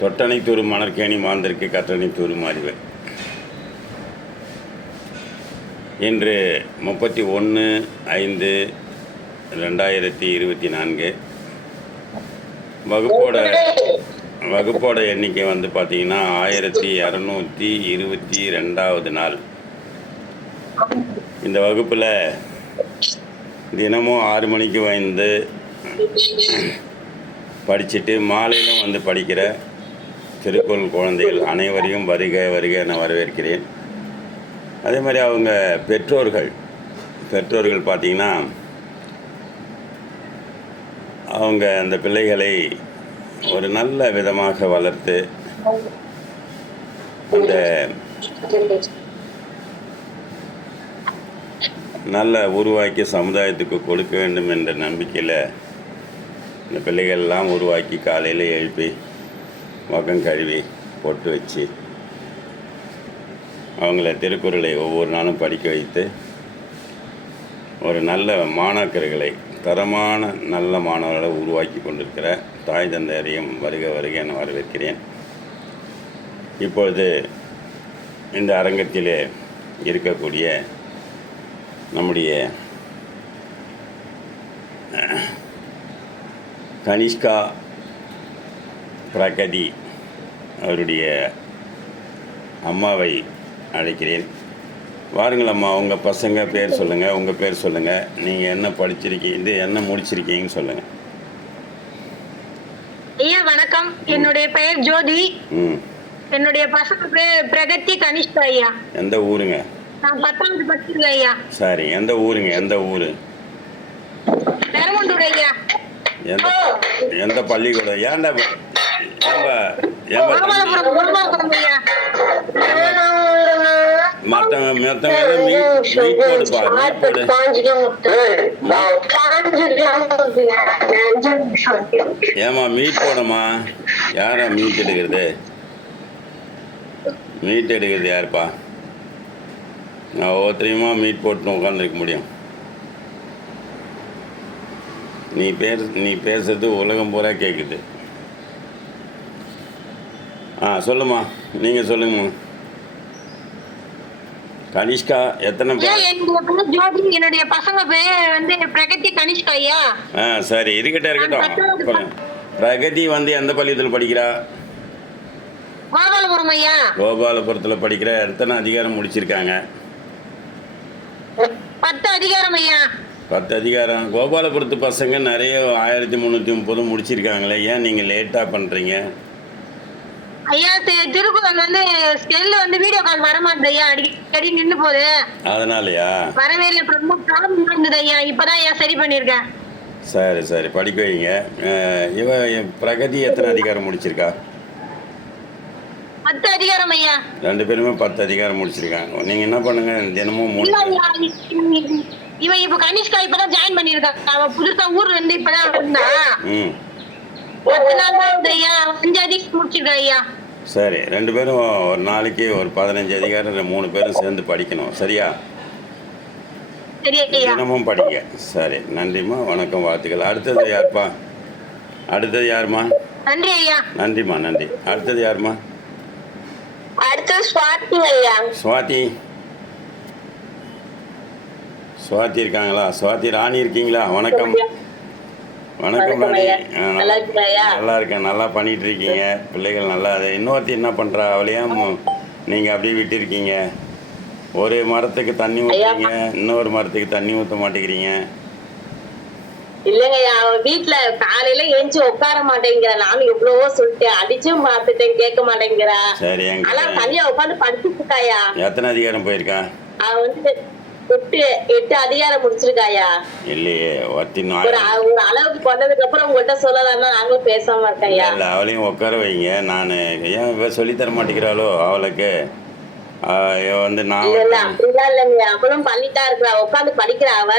தொட்டனை தூறு மணற்கேணி மாந்தருக்கு கற்றனை தூறு மாறிவர். இன்று 31/5/2024 வகுப்போட எண்ணிக்கை வந்து பார்த்திங்கன்னா 1222வது நாள். இந்த வகுப்பில் தினமும் 6 மணிக்கு வந்து படிச்சுட்டு மாலையிலும் வந்து படிக்கிற திருக்குறள் குழந்தைகள் அனைவரையும் வருக வருக என வரவேற்கிறேன். அதே மாதிரி அவங்க பெற்றோர்கள் பார்த்திங்கன்னா அவங்க அந்த பிள்ளைகளை ஒரு நல்ல விதமாக வளர்த்து அந்த நல்ல உருவாக்கி சமுதாயத்துக்கு கொடுக்க வேண்டும் என்ற நம்பிக்கையில் இந்த பிள்ளைகள்லாம் உருவாக்கி காலையில் எழுப்பி முகம் கழுவி பொட்டு வச்சு அவங்கள திருக்குறளை ஒவ்வொரு நாளும் படிக்க வைத்து ஒரு நல்ல மாணாக்கர்களை தரமான நல்ல மாணவர்களை உருவாக்கி கொண்டிருக்கிற தாய் தந்தையரையும் வருக வருக என வரவேற்கிறேன். இப்பொழுது இந்த அரங்கத்திலே இருக்கக்கூடிய நம்முடைய கனிஷ்கா பிரகதி அவருடைய அம்மாவை அழைக்கிறேன். வாருங்கள் அம்மா, உங்கள் பசங்க பேர் சொல்லுங்கள், உங்கள் பேர் சொல்லுங்கள், நீங்கள் என்ன படிச்சிருக்கீங்க, என்ன முடிச்சிருக்கீங்கன்னு சொல்லுங்கள். ஐயா வணக்கம், என்னுடைய பெயர் ஜோதி. என்னுடைய பசங்க பேர் பிரகதி கனிஷ்கா ஐயா. எந்த ஊருங்க? நான் 10வது படிச்சிருக்கேன் ஐயா. சரி, எந்த ஊருங்க? எந்த ஊர்? பெரம்பலூர் ஐயா. எந்த பள்ளிக்கூடம்? ஏன்டா ஏமா மீட் போடமா? யாரா மீட் எடுக்கிறது? மீட் எடுக்கிறது யாருப்பா? நான் ஒவ்வொருத்தரையுமா மீட் போட்டு உட்காந்துருக்க முடியும்? நீ பேசுறது உலகம் பூரா கேட்குது. சொல்லுமா, நீங்கள் சொல்லுங்கம்மா. கனிஷ்கா எத்தனை பேர்? என்னுடைய பசங்க பேர் வந்து பிரகதி கனிஷ்கா ஐயா. சரி, இருக்கட்டும். பிரகதி வந்து எந்த பள்ளியத்தில் படிக்கிறா? கோபாலபுரம் ஐயா. கோபாலபுரத்தில் படிக்கிற. எத்தனை அதிகாரம் முடிச்சிருக்காங்க? 10 அதிகாரம் ஐயா. 10 அதிகாரம். கோபாலபுரத்து பசங்க நிறைய 1330 முடிச்சிருக்காங்களே, ஏன் நீங்கள் லேட்டாக பண்ணுறீங்க? ஐயா திருக்குறள் வந்து ஸ்கெல்ல வந்து வீடியோ கால் வர மாட்டேது ஐயா, அடிக்கடி நின்று போகுது. அதனாலயா? வரவே இல்லை, ரொம்ப ப்ராப்ளம் இருந்தது ஐயா. இப்போதான் ஐயா சரி பண்ணியிருக்கேன். சரி படிக்க வைங்க. பிரகதி எத்தனை அதிகாரம் முடிச்சிருக்கா? 10 அதிகாரம் ஐயா. 2 பேருமே 10 அதிகாரம் முடிச்சிருக்காங்க. நீங்கள் என்ன பண்ணுங்க, தினமும் இவன் இப்ப கனிஷ்கா இப்பதான் ஜாயின் பண்ணிருக்கான். அவன் புதுசா ஊர்ல இருந்து இப்பதான் இருந்தா. 10 நாள் தான் ஐயா, 5 அதிகாரம் முடிச்சிருக்கா ஐயா. சரி, 2 பேரும் ஒரு நாளைக்கு ஒரு 15 அதிகாரம் 3 பேரும் சேர்ந்து படிக்கணும். சரியா? தினமும் படிங்க. சரி, நன்றிம்மா, வணக்கம், வாழ்த்துக்கள். அடுத்தது யாருப்பா? அடுத்தது யாருமா? நன்றி ஐயா. நன்றிம்மா, நன்றி. அடுத்தது யாருமா? அடுத்தது சுவாதி ஐயா. சுவாதி இருக்காங்களா? சுவாதி ராணி இருக்கீங்களா? வணக்கம். வணக்கம் ராணி. நல்லா இருக்கேன். நல்லா பண்ணிட்டு இருக்கீங்க. பிள்ளைகள் நல்லா. அது இன்னொருத்தி என்ன பண்ணுறா? அவளையும் நீங்கள் அப்படியே விட்டுருக்கீங்க. ஒரு மரத்துக்கு தண்ணி ஊற்றுறீங்க, இன்னொரு மரத்துக்கு தண்ணி ஊற்ற மாட்டேங்கிறீங்க. இல்லைங்கய்யா, அவன் வீட்டுல காலையில ஏஞ்சி உட்கார மாட்டேங்கிற. நானும் எவ்வளவோ சொல்லிட்டேன், அடிச்சும் பார்த்துட்டேன், கேட்க மாட்டேங்கிறா. சரி, ஆனா தனியா உட்காந்து படிச்சுட்டு இருக்காயா. எத்தனை அதிகாரம் போயிருக்கா? அவன் வந்து 8 அதிகாரம் முடிச்சிருக்காயா. இல்லையே, ஒரு அளவுக்கு கொண்டதுக்கு அப்புறம் உங்கள்கிட்ட சொல்லலாம்னா நாங்களும் பேசாம இருக்கையா. இல்லை, அவளையும் உட்கார வைங்க. நான் ஏன் சொல்லித்தர மாட்டேங்கிறாளோ அவளுக்கு? வந்து நான் அப்படிலாம் இல்லைங்க, அவளும் பண்ணிட்டா இருக்கிறா, உட்காந்து படிக்கிறா அவ.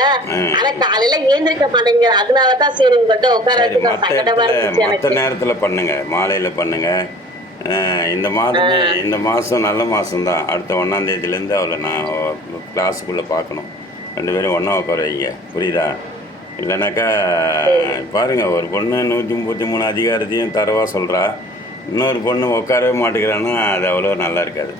ஆனா காலையில ஏந்திரிக்க மாட்டேங்கிற. அதனாலதான் சரி உங்கள்கிட்ட உட்கார. மற்ற நேரத்துல பண்ணுங்க, மாலையில பண்ணுங்க. இந்த மாதம் நல்ல மாதம்தான். அடுத்த 1ஆம் தேதியிலேருந்து அவளை நான் கிளாஸுக்குள்ளே பார்க்கணும். 2 பேரும் ஒன்றா உட்கார வைங்க, புரியுதா? இல்லைனாக்கா பாருங்கள், ஒரு பொண்ணு 133 அதிகாரத்தையும் தரவா சொல்கிறா. இன்னொரு பொண்ணு உட்காரவே மாட்டேங்கிறான்னா அது அவ்வளோ நல்லா இருக்காது.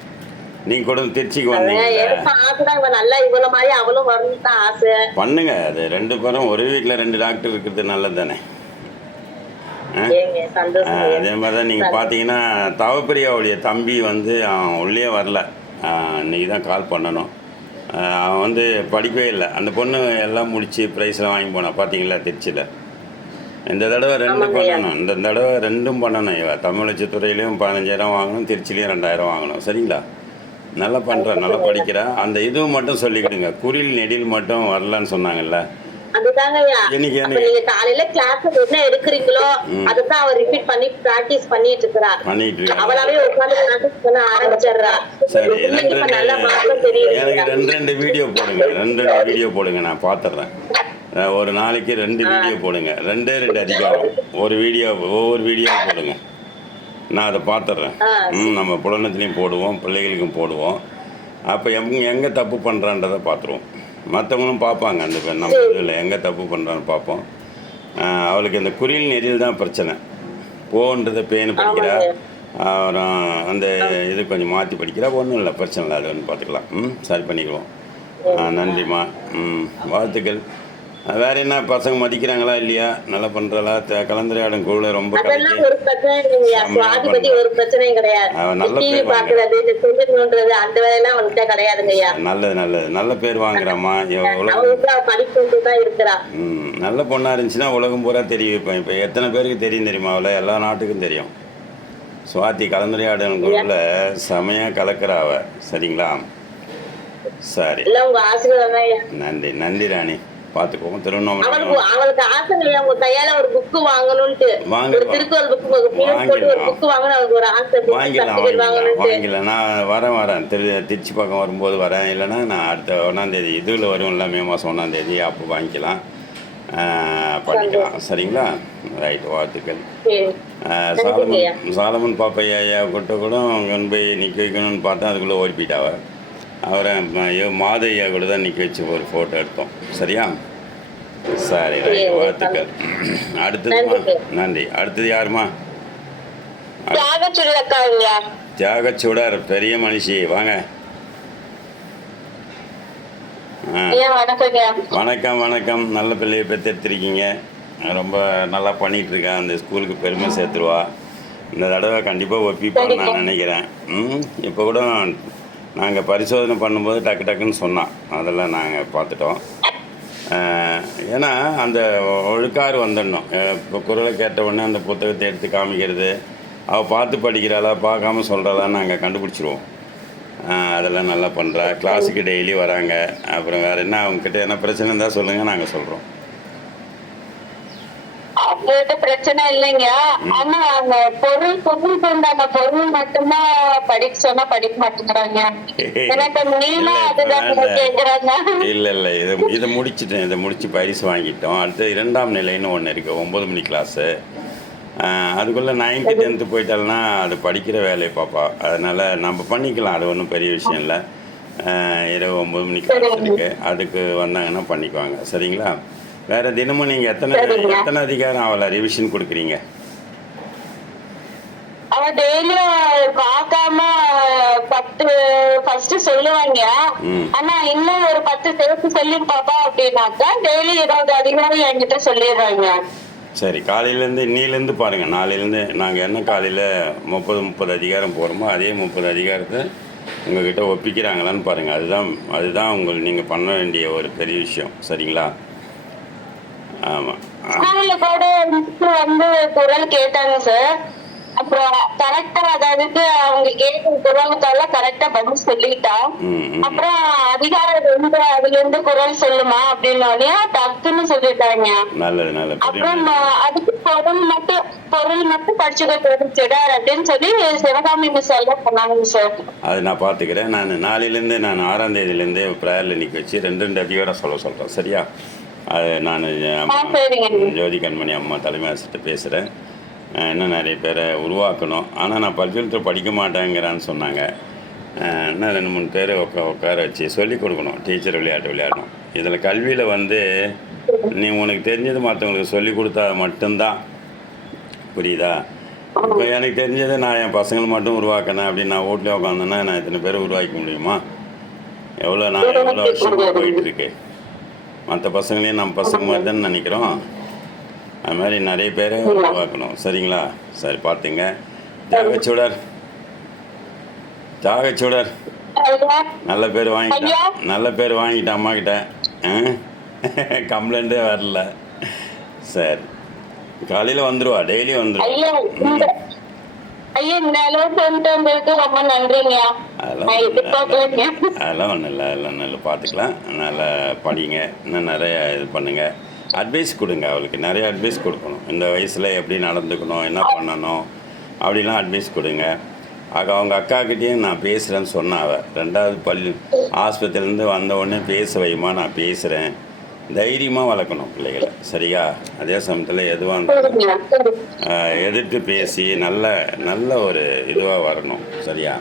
நீங்கள் கூட திருச்சிக்கு வந்தீங்கல்ல, எனக்கும் ஆசைதான் இவ நல்லா இவ்வளவு மாதிரி அவளும் வரணும்னு தான் ஆசை. பண்ணுங்க. அது 2 பேரும் ஒரு வீட்டில் 2 டாக்டர் இருக்கிறது நல்லது தானே. ஏங்க சந்தோஷம் ஐயா. அதே மாதிரி தான் நீங்கள் பார்த்தீங்கன்னா தவப்பிரியாவுடைய தம்பி வந்து அவன் உள்ளே வரல. இன்றைக்கி தான் கால் பண்ணணும். அவன் வந்து படிக்கவே இல்லை. அந்த பொண்ணு எல்லாம் முடித்து ப்ரைஸ்லாம் வாங்கி போனான் பார்த்தீங்களா திருச்சியில். இந்த தடவை 2 பண்ணணும். இந்த தடவை 2ம் பண்ணணும். இவ தமிழச்சித்துறையிலையும் 15,000 வாங்கணும், திருச்சிலையும் 2,000 வாங்கணும். சரிங்களா? நல்லா பண்ணுறா, நல்லா படிக்கிறா. அந்த இதுவும் மட்டும் சொல்லிக்கிடுங்க. குறில் நெடில் மட்டும் வரலன்னு சொன்னாங்கல்ல. அதுதாங்க ஐயா. இன்னைக்கு அப்ப நீங்க காலையில கிளாஸ் என்ன எடுக்கிறீங்களோ அதுதான் அவ ரிப்பீட் பண்ணி பிராக்டிஸ் பண்ணிட்டு இருக்கா. பண்ணிட்டு இருக்கா. அவளாவே உட்கார்ந்து பிராக்டிஸ் பண்ண ஆரம்பிச்சிடுறா. சரி, இப்ப நல்ல மாற்றம் தெரியுது. எனக்கு 2 வீடியோ போடுங்க. 2 வீடியோ போடுங்க, நான் பார்த்துட்றேன். ஒரு நாளைக்கு 2 வீடியோ போடுங்க. 2 அதிகாரம் ஒவ்வொரு வீடியோ போடுங்க. நான் அதை பார்த்துட்றேன். நம்ம புலனத்துலேயும் போடுவோம், பிள்ளைகளுக்கும் போடுவோம். அப்போ எங்கே தப்பு பண்ணுறான்றதை பார்த்துருவோம். மற்றவங்களும் பார்ப்பாங்க. அந்த நம்ம இதில் எங்கே தப்பு பண்ணுறான்னு பார்ப்போம். அவளுக்கு இந்த குறில் நெறியில் தான் பிரச்சனை. போன்றதை பேனு படிக்கிறா, அப்புறம் அந்த இது கொஞ்சம் மாற்றி படிக்கிறா. ஒன்றும் இல்லை, பிரச்சனை இல்லை. அது ஒன்று பார்த்துக்கலாம். சரி பண்ணிக்குவோம். நன்றிம்மா. வாழ்த்துக்கள். வேற என்ன, பசங்க மதிக்கிறாங்களா இல்லையா? நல்லா பண்றாளா? கலந்துரையாடும் குழுல ரொம்ப அதெல்லாம் ஒரு பிரச்சனை இல்லையா. சுவாதி பத்தி ஒரு பிரச்சனையும் கிடையாது. டிவி பாக்குறது, இந்த செல் நோண்டுறது, அந்த வேலையெல்லாம் அவன்கிட்ட கிடையாதுங்கய்யா. நல்லது நல்ல பேர் வாங்குறாமா. அவளுக்கு படிப்பு தான் இருக்கிறா. நல்ல பொண்ணா இருந்துச்சுன்னா உலகம் பூரா தெரியும். இப்போ எத்தனை பேருக்கு தெரியும் தெரியுமா? அவளை எல்லா நாட்டுக்கும் தெரியும். சுவாதி கலந்துரையாடும் குழுல செமையா கலக்குறா அவ. சரிங்களா? சரி, உங்க ஆசீர்வாதம். நன்றி ராணி. பார்த்துக்கோங்க. திருவண்ணாமலை அவளுக்கு ஆசை இல்லையா உங்க கையால ஒரு புக் வாங்கணும்ட்டு, ஒரு திருக்குறள் புக் ஒரு புக் வாங்கணும் அவளுக்கு ஒரு ஆசை. வாங்கிக்கலாம். நான் வரேன். திருச்சி பக்கம் வரும்போது வரேன். இல்லைன்னா நான் அடுத்த 1ஆம் தேதி இதில் வரும்ல, மே மாதம் 1ஆம் தேதி, அப்போ வாங்கிக்கலாம், பண்ணிக்கலாம். சரிங்களா? ரைட், வாழ்த்துக்கள். சாலமன் பாப்பையா கிட்ட கூட கொண்டு போய் நிற்க வைக்கணும்னு பார்த்தா அதுக்குள்ளே ஓடி போயிட்டாவ. அவரை மாதையா கூட தான் நிற்க வச்சு ஒரு ஃபோட்டோ எடுத்தோம். சரியா? சரி, ரைட், வாழ்த்துக்கள். அடுத்ததுமா? நன்றி. அடுத்தது யாருமா? தியாகச்சுடர், பெரிய மனுஷி, வாங்க. வணக்கம். நல்ல பிள்ளையை பெற்றெடுத்திருக்கீங்க. ரொம்ப நல்லா பண்ணிகிட்ருக்கேன். அந்த ஸ்கூலுக்கு பெருமை சேர்த்துருவா. இந்த தடவை கண்டிப்பாக ஒப்பிப்பான்னு நான் நினைக்கிறேன். இப்போ கூட நாங்கள் பரிசோதனை பண்ணும்போது டக்குன்னு சொன்னான். அதெல்லாம் நாங்கள் பார்த்துட்டோம். ஏன்னா அந்த ஒழுக்காறு வந்துடணும். இப்போ குரலை கேட்ட உடனே அந்த புத்தகத்தை எடுத்து காமிக்கிறது, அவள் பார்த்து படிக்கிறாளா பார்க்காம சொல்கிறாளான்னு நாங்கள் கண்டுபிடிச்சிருவோம். அதெல்லாம் நல்லா பண்ணுறா. கிளாஸுக்கு டெய்லி வராங்க. அப்புறம் வேறு என்ன, அவங்கக்கிட்ட என்ன பிரச்சனை இருந்தால் சொல்லுங்கள், நாங்கள் சொல்கிறோம். அவங்ககிட்ட பிரச்சனை இல்லைங்க. ஆனா அந்த பொருள் கொண்டாங்க பொருள் மட்டும்தான் படிக்க சொன்னா படிக்க மாட்டேங்கிறாங்க. எனக்கு நீங்களும் அதுதான் கேட்கறாங்க. இல்ல இதை முடிச்சுட்டேன். இதை முடிச்சு பரிசு வாங்கிட்டோம். அடுத்து 2ஆம் நிலைன்னு ஒன்று இருக்கு, 9 மணி கிளாஸு. அதுக்குள்ளே 9th 10th போயிட்டால்னா அது படிக்கிற வேலையை பார்ப்பா. அதனால் நம்ம பண்ணிக்கலாம், அது ஒன்றும் பெரிய விஷயம் இல்லை. இரவு 9 மணி கிளாஸ் இருக்குது, அதுக்கு வந்தாங்கன்னா பண்ணிக்குவாங்க. சரிங்களா? வேறு தினமும் நீங்கள் எத்தனை அதிகாரம் அவளை ரிவிஷன் கொடுக்குறீங்க? அவ டெய்லியும் பார்க்காம 10 ஃபர்ஸ்ட் சொல்லுவாங்க. ஆனா இன்னும் ஒரு 10 சேர்த்து சொல்லி பாப்பா அப்படின்னாக்கா டெய்லி 20 அதிகாரம் என்கிட்ட சொல்லிடுறாங்க. சரி, காலையிலேருந்து இன்னிலேருந்து பாருங்கள். நாளையிலேருந்து நாங்கள் என்ன காலையில் 30 அதிகாரம் போகிறோமோ அதே 30 அதிகாரத்தை உங்கள்கிட்ட ஒப்பிக்கிறாங்களான்னு பாருங்கள். அதுதான் நீங்கள் பண்ண வேண்டிய ஒரு பெரிய விஷயம். சரிங்களா? ஆமாம். ஸ்கூல்ல கூட வந்து குரல் கேட்டாங்க சார். அப்புறம் கரெக்டா அதாவது அவங்க கேட்கிற குரலுக்கெல்லாம் கரெக்டா பதில் சொல்லிட்டா. அப்புறம் அதிகாரம் 2 அதுல இருந்து குரல் சொல்லுமா அப்படின்னோடனே டக்குன்னு சொல்லிட்டாங்க. நல்லது. அப்புறம் அதுக்கு பொருள் மட்டும் படிச்சுக்க அப்படின்னு சொல்லி சிவகாமி மிஸ் எல்லாம் சொன்னாங்க சார். அது நான் பார்த்துக்கிறேன். நான் நாளையிலேருந்து 6ஆம் தேதியிலேருந்து ப்ரேயரில் நிற்க வச்சு 2 அதிகாரம் சொல்கிறேன். சரியா? அது நான் ஜோதி கண்மணி அம்மா தலைமை ஆசிரியர்கிட்ட பேசுகிறேன். இன்னும் நிறைய பேரை உருவாக்கணும். ஆனால் நான் பல்கலைக்கழகத்தில் படிக்க மாட்டேங்கிறான்னு சொன்னாங்க. இன்னும் 2-3 பேரை உட்கார வச்சு சொல்லிக் கொடுக்கணும். டீச்சர் விளையாடணும். இதில் கல்வியில் வந்து நீ உனக்கு தெரிஞ்சது மற்றவங்களுக்கு சொல்லிக் கொடுத்தா மட்டும்தான். புரியுதா? இப்போ எனக்கு தெரிஞ்சதை நான் என் பசங்களை மட்டும் உருவாக்கினேன் அப்படின்னு நான் வீட்லேயே உட்காந்தேன்னா நான் இத்தனை பேரை உருவாக்க முடியுமா? எவ்வளோ வருஷமாக போயிட்டுருக்கு. மற்ற பசங்களையும் நம்ம பசங்க மாதிரி தானே நினைக்கிறோம். அது மாதிரி நிறைய பேரை உருவாக்கணும். சரிங்களா? சரி, பார்த்துங்க. தியாகச்சூடர் நல்ல பேர் வாங்கிட்டேன் அம்மா கிட்ட. கம்ப்ளைண்ட்டே வரல. சரி, காலையில் வந்துடுவா, டெய்லி வந்துடுவா. அதெல்லாம் ஒன்றும் இல்லை, பார்த்துக்கலாம். நல்லா படிங்க, இன்னும் நிறைய இது பண்ணுங்கள். அட்வைஸ் கொடுங்க, அவளுக்கு நிறைய அட்வைஸ் கொடுக்கணும். இந்த வயசில் எப்படி நடந்துக்கணும், என்ன பண்ணணும் அப்படிலாம் அட்வைஸ் கொடுங்க. அவங்க அக்காக்கிட்டேயும் நான் பேசுகிறேன்னு சொன்னான். அவள் 2வது ஆஸ்பத்திரிலேருந்து வந்த உடனே பேச வைமா, நான் பேசுகிறேன். தைரியமாக வளர்க்கணும் பிள்ளைகளை, சரியா? அதே சமயத்தில் எதுவாக இருந்தாலும் எதிர்த்து பேசி நல்ல ஒரு இதுவாக வரணும், சரியா?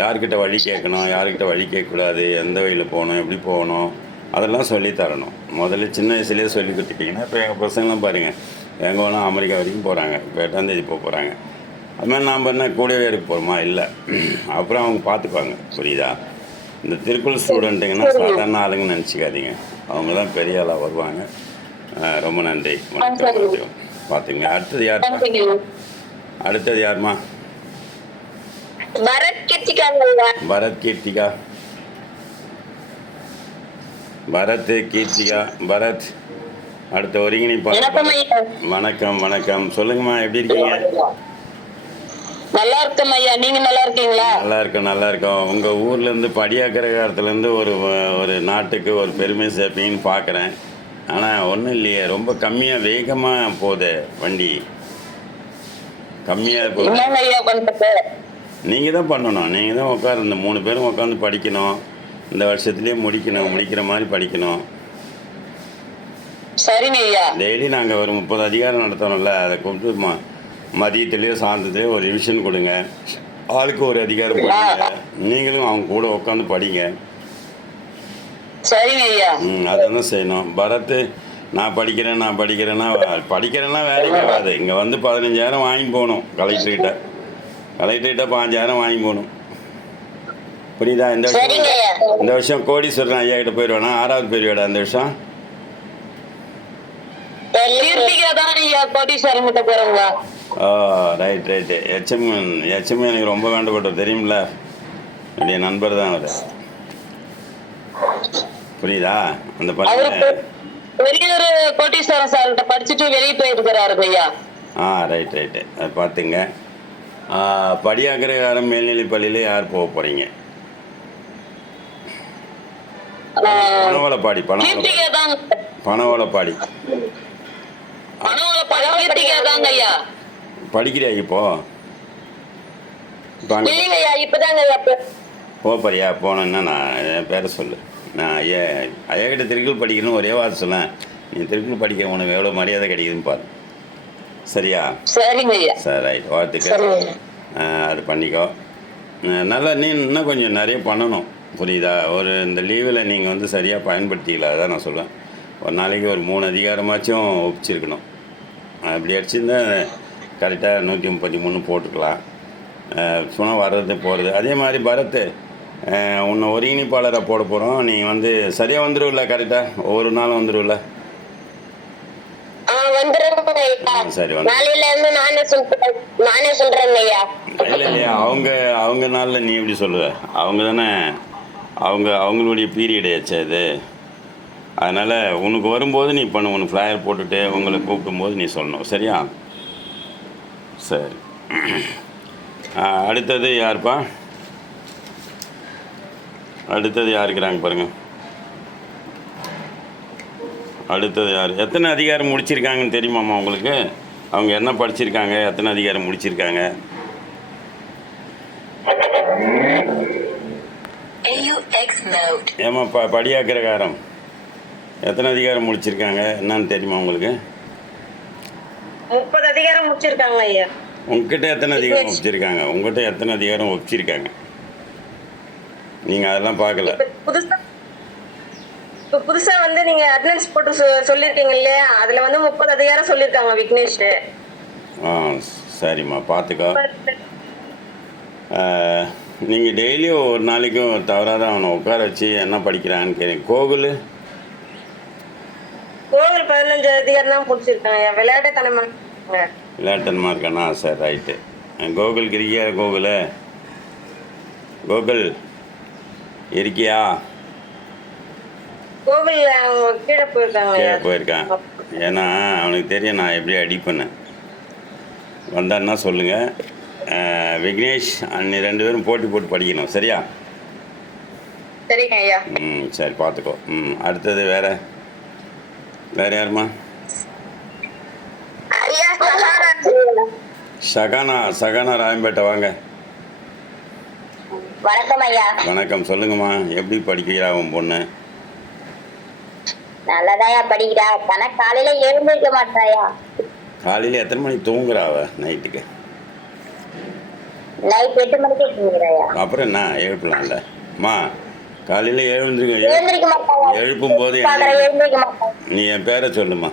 யார்கிட்ட வழி கேட்கணும், யார்கிட்ட வழி கேட்கக்கூடாது, எந்த வழியில் போகணும், எப்படி போகணும், அதெல்லாம் சொல்லித்தரணும். முதல்ல சின்ன வயசுலேயே சொல்லி கொடுத்துட்டிங்கன்னா இப்போ எங்கள் பசங்களாம் பாருங்கள், எங்கே வேணால் அமெரிக்கா வரைக்கும் போகிறாங்க. இப்போ 8ஆம் தேதி போகிறாங்க. அது மாதிரி நாம் என்ன கூடவே இருக்க போகிறோமா? இல்லை. அப்புறம் அவங்க பார்த்துக்குவாங்க, புரியுதா? இந்த திருக்குறள் ஸ்டூடெண்ட்டுங்கன்னா சாதாரண ஆளுங்கன்னு நினச்சிக்காதீங்க. அவங்க தான் பெரிய ஆளாக வருவாங்க. ரொம்ப நன்றி, வணக்கம். பார்த்துங்க. அடுத்தது யாருமா? பரத் கீர்த்திகா. பரத் அடுத்த ஒருங்கிணைப்பாளர். வணக்கம். சொல்லுங்கம்மா, எப்படி இருக்கீங்க? நல்லா இருக்கேன் ஐயா, நீங்க நல்லா இருக்கீங்களா? நல்லா இருக்கோம். உங்க ஊர்ல இருந்து படியாக்கரகாரத்துல இருந்து ஒரு நாட்டுக்கு ஒரு பெருமை சேர்ப்பீங்கன்னு பார்க்குறேன். ஆனால் ஒன்றும் இல்லையே, ரொம்ப கம்மியாக வேகமாக போகுது வண்டி, கம்மியாக போகுது. நீங்கள் தான் பண்ணணும். நீங்கள் தான் உட்காந்து இந்த 3 பேரும் உட்காந்து படிக்கணும். இந்த வருஷத்துலேயே முடிக்கிற மாதிரி படிக்கணும். சரிங்க ஐயா. டெய்லி நாங்கள் ஒரு 30 அதிகாரம் நடத்தணும்ல, அதை கூப்பிட்டு மதியத்துலேயோ சாயந்தரத்துலேயோ ஒரு ரிவிஷன் கொடுங்க. ஆளுக்கு ஒரு அதிகாரம் படிங்க. நீங்களும் அவங்க கூட உட்காந்து படிங்க. சரிங்க ஐயா. அதான் செய்யணும். பரத், நான் படிக்கிறேன்னா வேலைக்கு ஆகாது. இங்கே வந்து 15,000 வாங்கி போகணும். கலெக்டர்கிட்ட 5,000 வாங்கி போகணும். புரியுதா? இந்த வருஷம் கோடீஸ்வரன் ஐயா கிட்ட போயிடுவேனா? 6வது போயிடுவேடா இந்த வருஷம். ரைட். ஹெச்எம் எனக்கு ரொம்ப வேண்டப்பட்டவர், தெரியுமில்ல? என்னுடைய நண்பர் தான் அவர். புரியுதா? அந்த ரைட். அது பார்த்துங்க. படியாக்கரகாரம் மேல்நிலைப் பள்ளியில் யார் போக போகிறீங்க? பனவளப்பாடி. படிக்கிறியா இப்போ? போறியா? போனேன்னா நான் என் பேரை சொல்லு. நான் ஐயா கிட்ட திருக்குறள் படிக்கணும்னு ஒரே வார்த்தை சொன்னேன். நீ திருக்குறள் படிக்க உனக்கு எவ்வளோ மரியாதை கிடைக்குதுன்னு பாரு, சரியா? சரி, ரைட். வாழ்த்துக்கள். அது பண்ணிக்கோ. நல்லா நீ இன்னும் கொஞ்சம் நிறைய பண்ணணும், புரியுதா? இந்த லீவில் நீங்கள் வந்து சரியாக பயன்படுத்திக்கல, அதான் நான் சொல்லுவேன். ஒரு நாளைக்கு ஒரு 3 அதிகாரமாச்சும் ஒப்பிச்சிருக்கணும். அப்படி அடிச்சிருந்தா கரெக்டாக 133 போட்டுக்கலாம். சொன்னால் வர்றது போகிறது. அதே மாதிரி பரத், உன்னை ஒருங்கிணைப்பாளராக போட போகிறோம். நீங்கள் வந்து சரியாக வந்துடுவில்ல? கரெக்டாக ஒவ்வொரு நாளும் வந்துடுவில்ல? சரி, இல்லையா? அவங்க நாளில் நீ எப்படி சொல்லுவ? அவங்க தானே அவங்களுடைய பீரியட் ஆச்சு அது. அதனால் உனக்கு வரும்போது நீ பண்ணு. உனக்கு ஃப்ளையர் போட்டுட்டு உங்களை கூப்பிடும்போது நீ சொல்லணும், சரியா? சரி. அடுத்தது யாருப்பா? அடுத்தது யாருக்கிறாங்க பாருங்கள். அடுத்தது யார்? எத்தனை அதிகாரம் முடிச்சிருக்காங்கன்னு தெரியுமாம்மா உங்களுக்கு? அவங்க என்ன படிச்சிருக்காங்க, எத்தனை அதிகாரம் முடிச்சிருக்காங்க? ஏமாப்பா, படியாக்கரகாரம் எத்தனை அதிகாரம் முடிச்சிருக்காங்க என்னன்னு தெரியுமா உங்களுக்கு? 30 அதிகாரம் முடிச்சிருக்காங்க ஐயா. உங்ககிட்ட எத்தனை அதிகாரம் ஒப்பிச்சிருக்காங்க? உங்ககிட்ட எத்தனை அதிகாரம் ஒப்பிச்சிருக்காங்க? நீங்கள் அதெல்லாம் பார்க்கல. புதுசா வந்து நீங்க அட்டெண்டன்ஸ் போட்டு சொல்லிருக்கீங்க இல்லையா? அதுல வந்து 30 அதிகாரம் சொல்லிருக்காங்க விக்னேஷ். சரிம்மா பார்த்துக்கோ. நீங்கள் டெய்லியும் ஒரு நாளைக்கும் தவறாத அவனை உட்கார வச்சு என்ன படிக்கிறான்னு கேட்குறேன். கோகுல் கோவில் 15 அதிகாரம் தான் பிடிச்சிருக்காங்க. விளையாட்டுத்தனமா விளையாட்டனமாக இருக்கானா? சரி ரைட்டு. கோகுல் இருக்கியா? கோகுல் இருக்கியா? கோவில் கீழே போயிருக்காங்க. கீழே போயிருக்கான். ஏன்னா அவனுக்கு தெரியும் நான் எப்படி அடிப்பேன்னு. வந்தான்னா சொல்லுங்கள். விக்னேஷ் அன்னி 2 பேரும் போட்டி போட்டு படிக்கணும். சரியா? சரிங்க ஐயா. சரி பார்த்துக்கோ. அடுத்தது வேறு யாருமா? சகானா ராயம்பேட்டை வாங்க. வணக்கம் ஐயா. வணக்கம். சொல்லுங்கம்மா, எப்படி படிக்கிறா உன் பொண்ணு? நல்லதாயா படிக்கிறா. ஆனா காலையில எழுந்திருக்க மாட்டாயா. காலையில் எத்தனை மணிக்கு தூங்குறா அவ? நைட்டுக்கு நைட் 8 மணிக்கு தூங்குறாயா. அப்புறம் என்ன எழுப்பலாம்ல அம்மா? காலையில் எழுந்திருக்க மாட்டாயா. எழுப்பும் போது எழுந்திருக்க மாட்டாயா. நீ என் பேரை சொல்லுமா.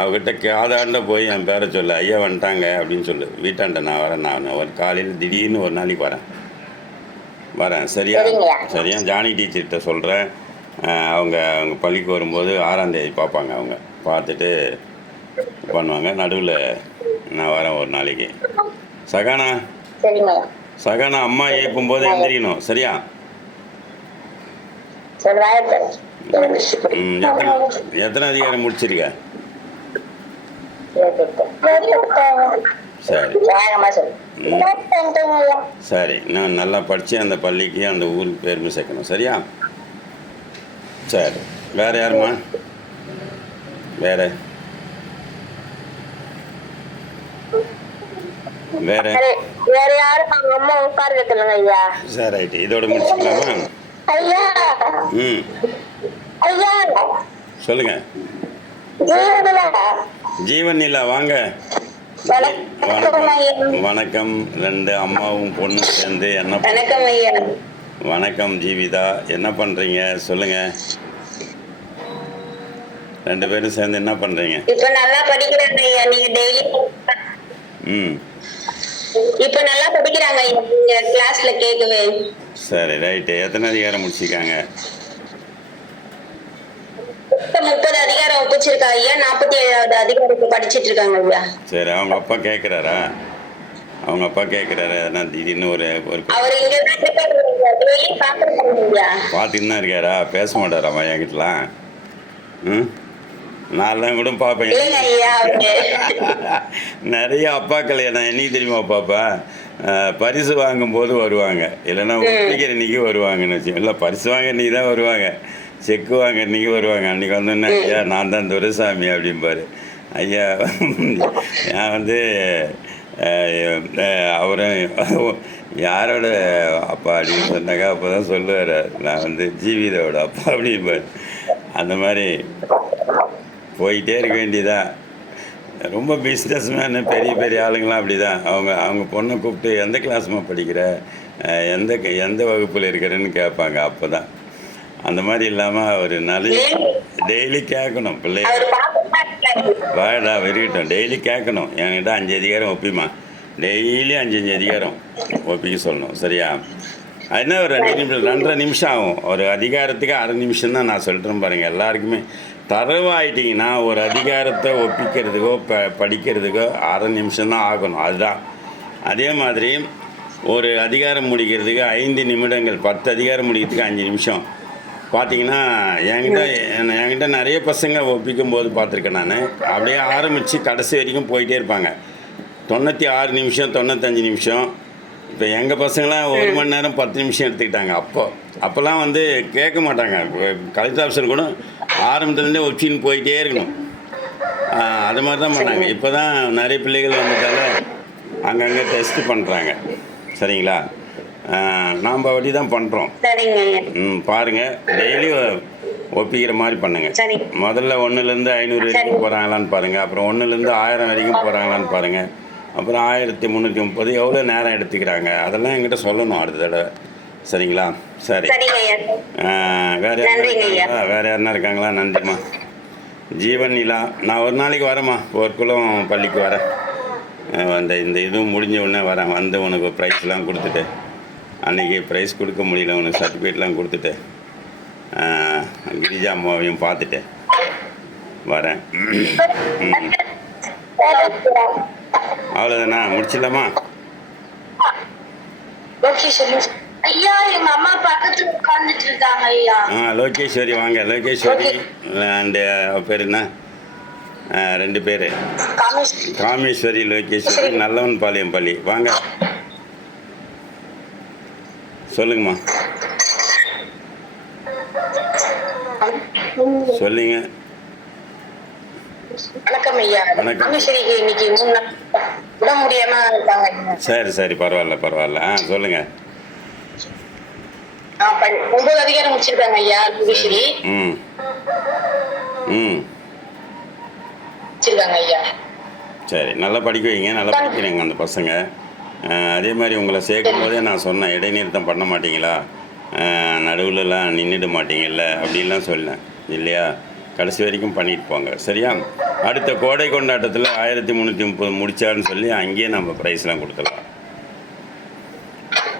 அவகிட்ட காதாண்ட போய் என் பேரை சொல்லு. ஐயா வந்துட்டாங்க அப்படின்னு சொல்லு. வீட்டாண்ட நான் வரேன். நான் ஒரு காலையில் திடீர்னு ஒரு நாளைக்கு வரேன். சரியா? சரியா? ஜானி டீச்சர்கிட்ட சொல்கிறேன். அவங்க பள்ளிக்கு வரும்போது 6ஆம் தேதி பார்ப்பாங்க. அவங்க பார்த்துட்டு பண்ணுவாங்க. நடுவில் நான் வரேன் ஒரு நாளைக்கு. சகானா அம்மா ஏப்பும்போது எழுந்திரிக்கணும். சரியா? எத்தனை அதிகாரம் முடிச்சிருக்க? சரி. நான் நல்லா படித்து அந்த பள்ளிக்கு அந்த ஊருக்கு பேருமை சேர்க்கணும். சரியா? சரி. வேறு யாருமா? வேறு யாரும் அவங்க அம்மா உட்கார வைக்கலங்க ஐயா. சரி ரைட்டு. இதோட முடிச்சுக்கலாமா? ஐயா ஐயா சொல்லுங்க. ஜீவன் நிலா வாங்க. வணக்கம். 2 அம்மாவும் பொண்ணும் சேர்ந்து என்ன? வணக்கம் ஐயா. வணக்கம் ஜீவிதா. என்ன பண்ணுறீங்க சொல்லுங்கள். 2 பேரும் சேர்ந்து என்ன பண்ணுறீங்க? இப்போ நல்லா படிக்கிறாங்க ஐயா. நீங்க டெய்லி இப்போ நல்லா படிக்கிறாங்க ஐயா. நீங்க கிளாஸ்ல கேட்கவே. சரி ரைட்டு. எத்தனை அதிகாரம் முடிச்சிருக்காங்க? 30 அதிகாரம் ஒப்பிச்சிருக்கா ஐயா. 47வது அதிகாரத்தை படிச்சிட்டு இருக்காங்க ஐயா. சரி. அவங்க அப்பா கேட்குறாரா? நான் திடீர்னு ஒரு அவர் இங்க தான் இருக்காரு. டெய்லி பாக்குறாங்க ஐயா. பார்த்துட்டு தான் இருக்காரா? பேச மாட்டாராம்மா என்கிட்டலாம்? நான்லாம் கூட பார்ப்பேன். நிறைய அப்பாக்கள் நான் என்னைக்கு தெரியுமா பார்ப்பேன்? பரிசு வாங்கும்போது வருவாங்க, இல்லைன்னா ஒப்பிக்கிற அன்றைக்கி வருவாங்கன்னு வச்சு. இல்லை, பரிசு வாங்க அன்றைக்கி தான் வருவாங்க, செக்கு வாங்க அன்றைக்கி வருவாங்க. அன்றைக்கி வந்தோன்னே ஐயா நான் தான் துரைசாமி அப்படிம்பாரு. ஐயா நான் வந்து அவரும் யாரோட அப்பா அப்படின்னு சொன்னாக்கா அப்போ தான் சொல்லுவார், நான் வந்து ஜீவிதோட அப்பா அப்படிம்பார். அந்த மாதிரி போயிட்டே இருக்க வேண்டியதான். ரொம்ப பிஸ்னஸ் மேனு பெரிய பெரிய ஆளுங்களாம் அப்படி தான். அவங்க பொண்ணை கூப்பிட்டு எந்த கிளாஸ்மா படிக்கிற, எந்த வகுப்பில் இருக்கிறேன்னு கேட்பாங்க. அப்போ தான் அந்த மாதிரி இல்லாமல் ஒரு நல்ல டெய்லி கேட்கணும். பிள்ளைங்க வாடா விருகட்டும், டெய்லி கேட்கணும். என்கிட்ட 5 அதிகாரம் ஒப்பிமா, டெய்லி 5 அதிகாரம் ஒப்பிக்க சொல்லணும். சரியா? அது என்ன ஒரு 2 நிமிஷம் ஆகும். ஒரு அதிகாரத்துக்கு 1/2 நிமிஷம் தான். நான் சொல்கிறேன் பாருங்கள், எல்லாருக்குமே தரவாயிட்டிங்கன்னா ஒரு அதிகாரத்தை ஒப்பிக்கிறதுக்கோ படிக்கிறதுக்கோ 1/2 நிமிஷம் தான் ஆகணும். அதுதான். அதே மாதிரி ஒரு அதிகாரம் முடிக்கிறதுக்கு 5 நிமிடங்கள், 10 அதிகாரம் முடிக்கிறதுக்கு 5 நிமிஷம். பார்த்திங்கன்னா என்கிட்ட நிறைய பசங்க ஒப்பிக்கும் போது பார்த்துருக்கேன் நான். அப்படியே ஆரம்பித்து கடைசி வரைக்கும் போயிட்டே இருப்பாங்க. 96 நிமிஷம், 95 நிமிஷம். இப்போ எங்கள் பசங்களாம் 1 மணி நேரம் 10 நிமிஷம் எடுத்துக்கிட்டாங்க. அப்போல்லாம் வந்து கேட்க மாட்டாங்க. கலெக்டர் ஆஃபீஸர் கூட ஆரம்பத்துலேருந்தே ஒப்பின்னு போயிட்டே இருக்கணும். அது மாதிரி தான் பண்ணாங்க. இப்போ தான் நிறைய பிள்ளைகள் வந்துட்டால அங்கங்கே டெஸ்ட்டு பண்ணுறாங்க. சரிங்களா? நாம் அப்படி தான் பண்ணுறோம். பாருங்கள், டெய்லி ஒப்பிக்கிற மாதிரி பண்ணுங்கள். முதல்ல 1லேருந்து 500 வரைக்கும் போகிறாங்களான்னு பாருங்கள். அப்புறம் 1லேருந்து 1000 வரைக்கும் போகிறாங்களான்னு பாருங்கள். அப்புறம் 1330 எவ்வளோ நேரம் எடுத்துக்கிறாங்க அதெல்லாம் என்கிட்ட சொல்லணும் அடுத்த தடவை. சரிங்களா? சரி. வேறு யாருன்னா இருக்காங்களா? நன்றிம்மா. ஜீவன் நிலா, நான் ஒரு நாளைக்கு வரேம்மா, ஒரு குளம் பள்ளிக்கு வரேன். இந்த இதுவும் முடிஞ்ச உடனே வரேன், வந்து உனக்கு ப்ரைஸ்லாம் கொடுத்துட்டு, அன்றைக்கி ப்ரைஸ் கொடுக்க முடியல, உனக்கு சர்டிஃபிகேட்லாம் கொடுத்துட்டு கிரிஜா அம்மாவையும் பார்த்துட்டு வரேன். அவ்வளோதானா, முடிச்சிடலாமா? ஐயா எங்க அம்மா பக்கத்துல உட்கார்ந்துட்டு இருக்காங்க ஐயா. லோகேஸ்வரி வாங்க. லோகேஸ்வரி அண்டு பேர் என்ன, 2 பேர், காமேஸ்வரி லோகேஸ்வரி, நல்லவன் பாளையம் பள்ளி. வாங்க சொல்லுங்கம்மா, சொல்லுங்க. வணக்கம் ஐயா. வணக்கம். இன்னைக்கு 3 நாள் உடம்பு முடியாம இருக்காங்க. சரி பரவாயில்ல. சொல்லுங்க. 9 அதிகாரம் முடிச்சிருக்காங்க ஐயா. லோகேஸ்வரி முடிச்சிருக்காங்க ஐயா. சரி, நல்லா படிக்க வைங்க, நல்லா படிக்கிறீங்க அந்த பசங்க. அதே மாதிரி உங்களை சேர்க்கும் போதே நான் சொன்னேன், இடைநிறுத்தம் பண்ண மாட்டீங்களா, நடுவுலலாம் நின்றுட மாட்டீங்கல்ல அப்படின்லாம் சொன்னேன் இல்லையா? கடைசி வரைக்கும் பண்ணிட்டு போங்க, சரியா? அடுத்த கோடை கொண்டாட்டத்தில் 1330 முடிச்சான்னு சொல்லி அங்கேயே நம்ம ப்ரைஸ்லாம் கொடுத்துடலாம்.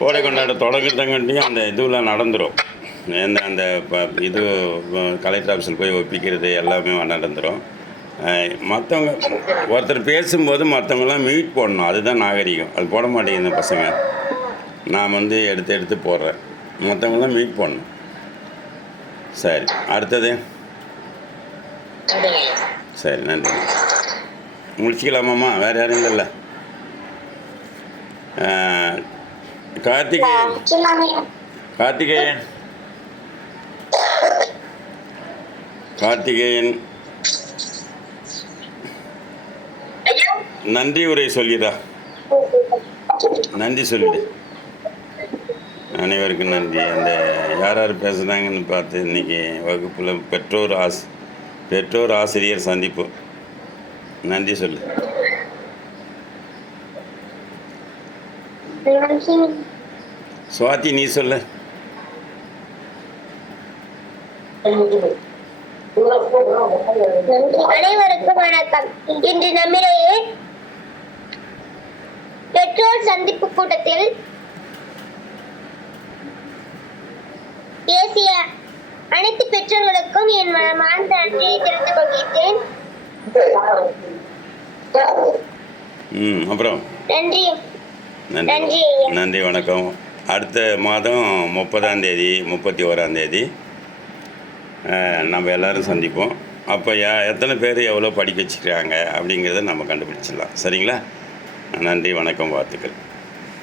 கோடை கொண்டாட்டம் தொடங்குறதங்காட்டியும் அந்த இதுவெலாம் நடந்துடும். அந்த இது கலெக்டர் ஆஃபீஸில் போய் ஒப்பிக்கிறது எல்லாமே நடந்துடும். மற்றவங்க ஒருத்தர் பேசும்போது மற்றவங்களாம் மியூட் போடணும், அதுதான் நாகரிகம். அது போட மாட்டேங்குது பசங்க. நான் எடுத்து போடுறேன், மற்றவங்களாம் மியூட் போடணும். சரி, அடுத்தது. சரி, நன்றி. முடிச்சுக்கலாமாம்மா? வேறு யாரும் இல்லைல்ல? கார்த்திகேயன் நன்றி உரை சொல்லிடா. நன்றி சொல்லிடு. அனைவருக்கும் நன்றி. அந்த யார் பேசுகிறாங்கன்னு பார்த்து இன்றைக்கி வகுப்பில் பெற்றோர் ஆசிரியர் சந்திப்பு. நன்றி சொல்லு. சுவாதி நீ சொல்லு. அனைவருக்கும் வணக்கம். இன்று நம்மிடையே பெற்றோர் சந்திப்பு கூட்டத்தில் பேசிய அனைத்து பெற்றோர்களுக்கும் என் மனமார்ந்த நன்றியை தெரிவித்துக் கொள்கிறேன். அப்புறம் நன்றி, வணக்கம். அடுத்த மாதம் 30ஆம் தேதி 31ஆம் தேதி நம்ம எல்லோரும் சந்திப்போம். அப்போ எத்தனை பேர் எவ்வளோ படிக்க வச்சுக்கிறாங்க அப்படிங்கிறத நம்ம கண்டுபிடிச்சிடலாம். சரிங்களா? நன்றி, வணக்கம், வாழ்த்துக்கள்.